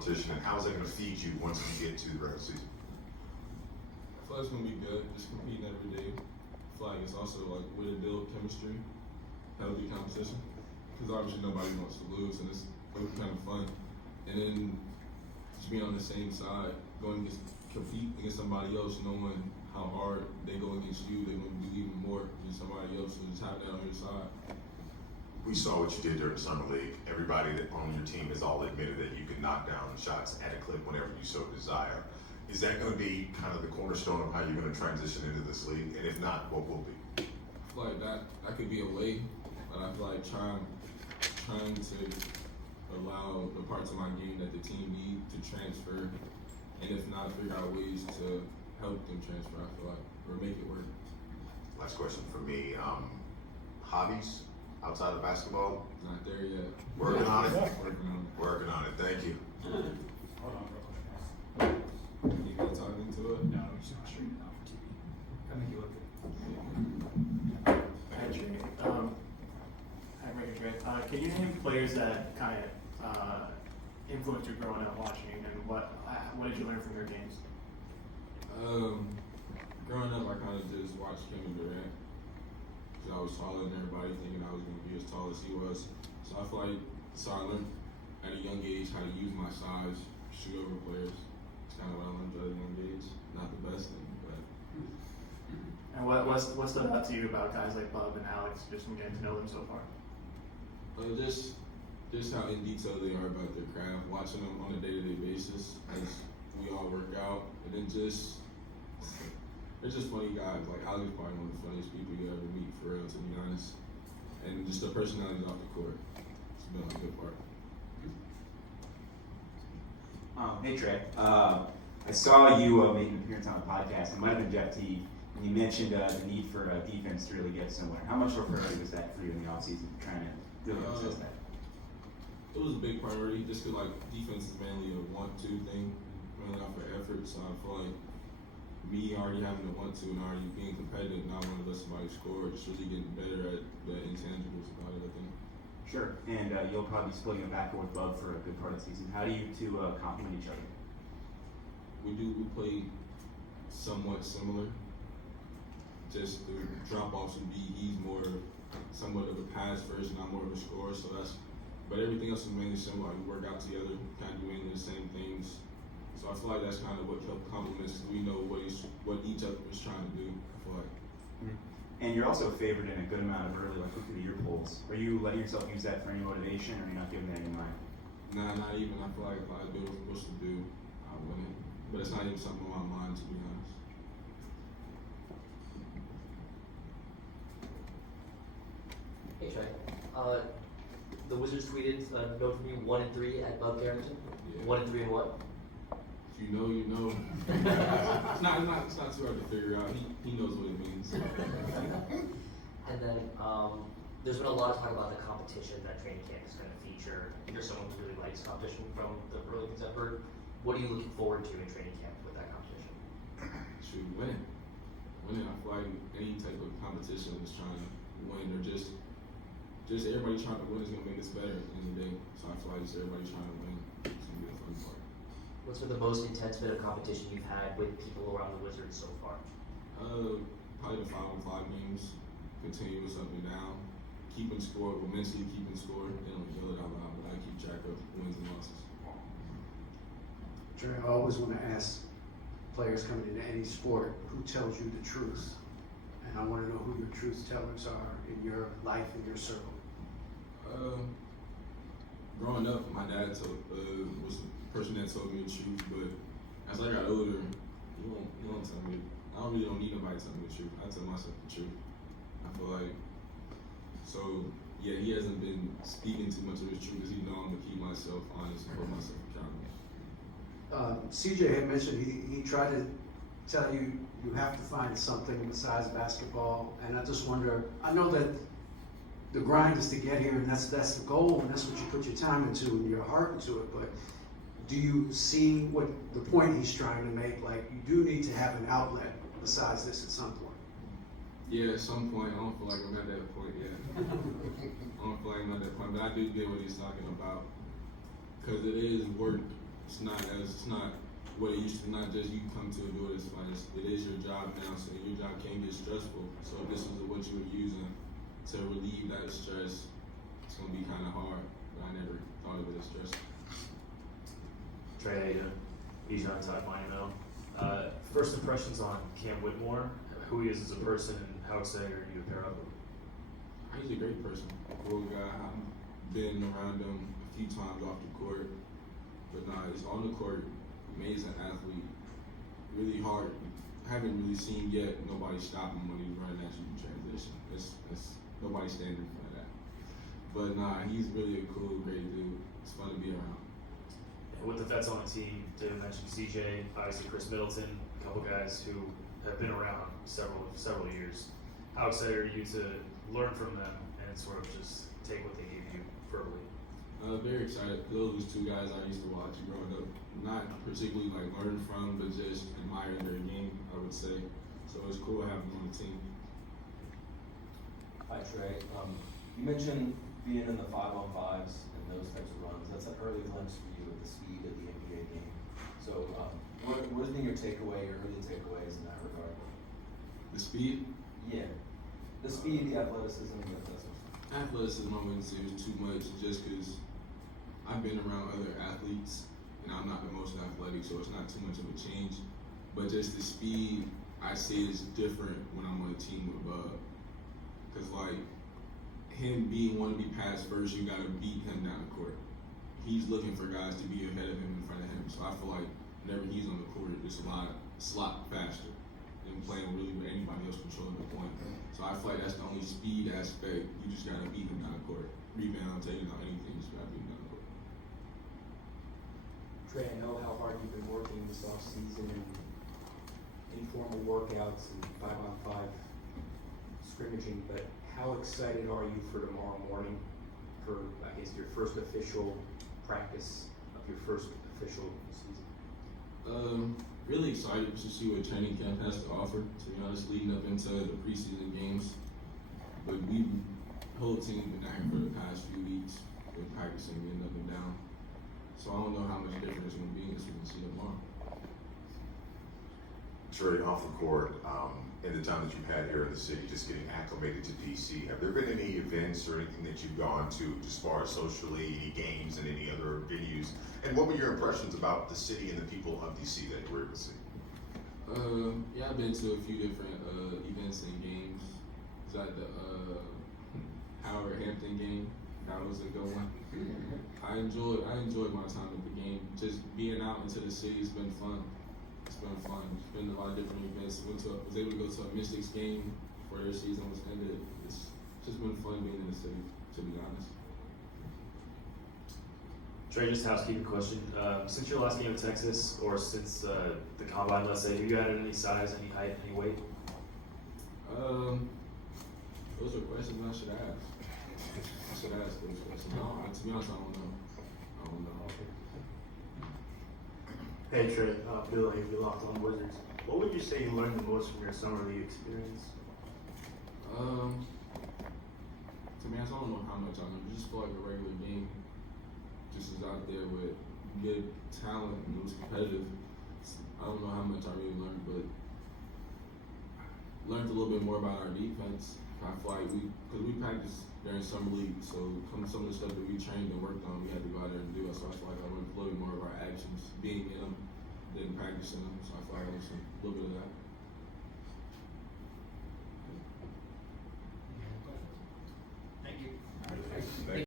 competition, and how is that going to feed you once you get to the regular season? I feel like it's gonna be good, just competing every day. I feel like it's also like way to build chemistry, healthy competition. Because obviously nobody wants to lose, and it's kind of fun. And then just being on the same side, going to compete against somebody else, knowing how hard they go against you, they're going to do even more than somebody else. So just have that on your side. We saw what you did during the summer league. Everybody that on your team has all admitted that you can knock down shots at a clip whenever you so desire. Is that going to be kind of the cornerstone of how you're going to transition into this league? And if not, what will be? I feel like that could be a way, but I feel like trying to allow the parts of my game that the team need to transfer, and if not, figure out ways to help them transfer. I feel like, or make it work. Last question for me. Hobbies outside of basketball? Not there yet. Working on it. Working on it. Working on it. Thank you. Hold on, real quick. You gotta talk into it. No, it's not streaming out for TV. I make you look good. Hi, Trey. Hi, Rick and Trey. Can you name players that kind of influenced you growing up watching, and what did you learn from their games? Growing up, I kind of just watched Kevin Durant because I was taller than everybody, thinking I was going to be as tall as he was. So I feel like I learned at a young age how to use my size, shoot over players. It's kind of what I learned at a young age. Not the best thing, but. And what stood out to you about guys like Bub and Alex, just from getting to know them so far? Just how in detail they are about their craft, watching them on a day-to-day basis as we all work out, and then they're just funny guys. Like Alex is probably one of the funniest people you ever meet, for real, to be honest. And just the personalities off the court. It's been a good part. Hey Trey, I saw you make an appearance on a podcast. It might have been Jeff T. And you mentioned the need for defense to really get somewhere. How much of a priority was that for you in the offseason, trying to really assess that? It was a big priority just because like defense is mainly a 1-2 thing, mainly off of effort. So I feel like me already having a 1-2 and already being competitive, not wanting to let somebody score, just really getting better at the intangibles about it, I think. Sure, and you'll probably be splitting a backcourt with Bub for a good part of the season. How do you two complement each other? We play somewhat similar. Just the drop-offs would be, he's more somewhat of a pass first, not more of a scorer, so but everything else is mainly similar. We work out together, kind of do mainly the same things. So I feel like that's kind of what complements, because we know what each other is trying to do, I feel like. And you're also favored in a good amount of early, like look through your polls. Are you letting yourself use that for any motivation, or are you not giving that any mind? Nah, not even. I feel like if I do what I'm supposed to do, I win it. But it's not even something on my mind, to be honest. Hey Trey, the Wizards tweeted a note from you, 1-3 at Bub Carrington. Yeah. 1-3 in what? If you know, you know. It's not too hard to figure out. He knows what it means. And then there's been a lot of talk about the competition that training camp is going to feature. You're someone who really likes competition from the early things I've heard. What are you looking forward to in training camp with that competition? Shoot, winning. I feel like any type of competition is trying to win, or just everybody trying to win is going to make us better at the end of the day. So I feel like just everybody trying to win is going to be the fun part. What's been the most intense bit of competition you've had with people around the Wizards so far? Probably the 5-on-5 games, continuous up and down, keeping score, mentally keeping score. They don't yell it out loud, but I keep track of wins and losses. Trey, I always want to ask players coming into any sport, who tells you the truth? And I want to know who your truth tellers are in your life and your circle. Growing up, my dad was the person that told me the truth, but as I got older, he won't tell me. I don't need nobody to tell me the truth. I tell myself the truth. I feel like, so yeah, he hasn't been speaking too much of his truth because he know I'm gonna keep myself honest and hold myself accountable. CJ had mentioned he tried to tell you have to find something besides basketball, and I just wonder, I know that the grind is to get here, and that's the goal, and that's what you put your time into and your heart into it, but do you see what the point he's trying to make? Like, you do need to have an outlet besides this at some point. Yeah, at some point. I don't feel like I'm at that point yet. I don't feel like I'm at that point, but I do get what he's talking about. Because it is work It's not what it used to. Not just you come to do it as fun. It is your job now, so your job can get stressful. So if this was what you were using to relieve that stress, it's gonna be kind of hard. But I never thought of it as stress. Trey, how you doing? Bijan, Todd Monumental. First impressions on Cam Whitmore, who he is as a person, and how excited are you to pair up with him? He's a great person, cool guy. I've been around him a few times off the court, but it's on the court. Amazing athlete, really hard. I haven't really seen yet nobody stop him when he's running at you in transition. It's nobody standing in front of that. But he's really a cool, great dude. It's fun to be around. And with the vets on the team, David mentioned CJ, obviously Chris Middleton, a couple guys who have been around several years. How excited are you to learn from them and sort of just take what they gave you verbally? Very excited. Those was two guys I used to watch growing up. Not particularly like learn from, but just admire their game, I would say. So it's cool having them on the team. Hi Trey, you mentioned being in the 5-on-5s and those types of runs. That's an early glimpse for you at the speed of the NBA game. So what has been your early takeaways in that regard? The speed? Yeah, the speed, the athleticism, and that sort of stuff. Athleticism, I wouldn't say was too much, just because I've been around other athletes, and I'm not the most athletic, so it's not too much of a change. But just the speed, I say is different when I'm on a team with Bub. Because, like, him want to be passed first, you got to beat him down the court. He's looking for guys to be ahead of him, in front of him. So I feel like whenever he's on the court, it's a lot faster than playing really with anybody else controlling the point. So I feel like that's the only speed aspect. You just got to beat him down the court. Rebound, taking out anything, you just got to beat him down the court. Trey, I know how hard you've been working this offseason and informal workouts and 5-on-5 scrimmaging, but how excited are you for tomorrow morning for, I guess, your first official practice of your first official season? Really excited to see what training camp has to offer, to be honest, leading up into the preseason games. But the whole team been out here for the past few weeks, been practicing, getting up and down. So I don't know how much different it's going to be as we can see tomorrow. Trey, off the court, in the time that you've had here in the city, just getting acclimated to DC, have there been any events or anything that you've gone to as far as socially, any games and any other venues? And what were your impressions about the city and the people of DC that you were able to see? Yeah, I've been to a few different events and games. Was at the Howard Hampton game. That was a good one. I enjoyed my time at the game. Just being out into the city has been fun. It's been fun. It's been a lot of different events. Was able to go to a Mystics game before their season was ended. It's just been fun being in the city, to be honest. Trey, just a housekeeping question. Since your last game in Texas, or since the combine, let's say, have you added any size, any height, any weight? Those are questions I should ask. I should ask those questions. No, to be honest, I don't know. Hey Trey, Bill A. Locked On Wizards. What would you say you learned the most from your summer league experience? To be honest, I don't know how much I learned. It just felt like a regular game. Just was out there with good talent and it was competitive. I don't know how much I really learned, but learned a little bit more about our defense. I feel like because we practiced during summer league, so some of the stuff that we trained and worked on, we had to go out there and do it. So I feel like I learned a little bit more of our actions, being in them, than practicing them. So I feel like I learned a little bit of that.